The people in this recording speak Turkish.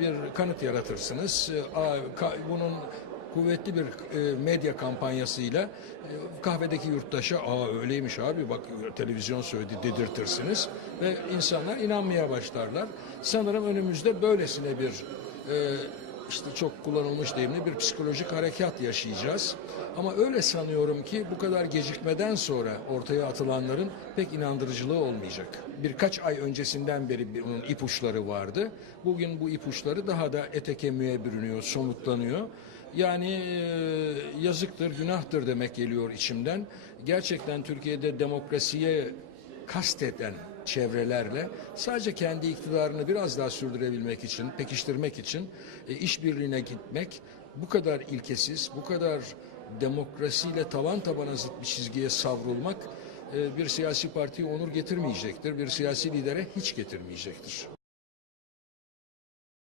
Bir kanıt yaratırsınız. E, ka- Bunun kuvvetli bir e, medya kampanyasıyla e, kahvedeki yurttaşa aa öyleymiş abi bak televizyon söyledi dedirtirsiniz ve insanlar inanmaya başlarlar. Sanırım önümüzde böylesine bir e, işte çok kullanılmış deyimli bir psikolojik harekat yaşayacağız. Ama öyle sanıyorum ki bu kadar gecikmeden sonra ortaya atılanların pek inandırıcılığı olmayacak. Birkaç ay öncesinden beri bunun ipuçları vardı. Bugün bu ipuçları daha da ete kemiğe bürünüyor, somutlanıyor. Yani e, yazıktır, günahtır demek geliyor içimden. Gerçekten Türkiye'de demokrasiye kasteden çevrelerle sadece kendi iktidarını biraz daha sürdürebilmek için, pekiştirmek için e, işbirliğine gitmek bu kadar ilkesiz, bu kadar demokrasiyle tavan tabana zıt bir çizgiye savrulmak e, bir siyasi partiye onur getirmeyecektir, bir siyasi lidere hiç getirmeyecektir.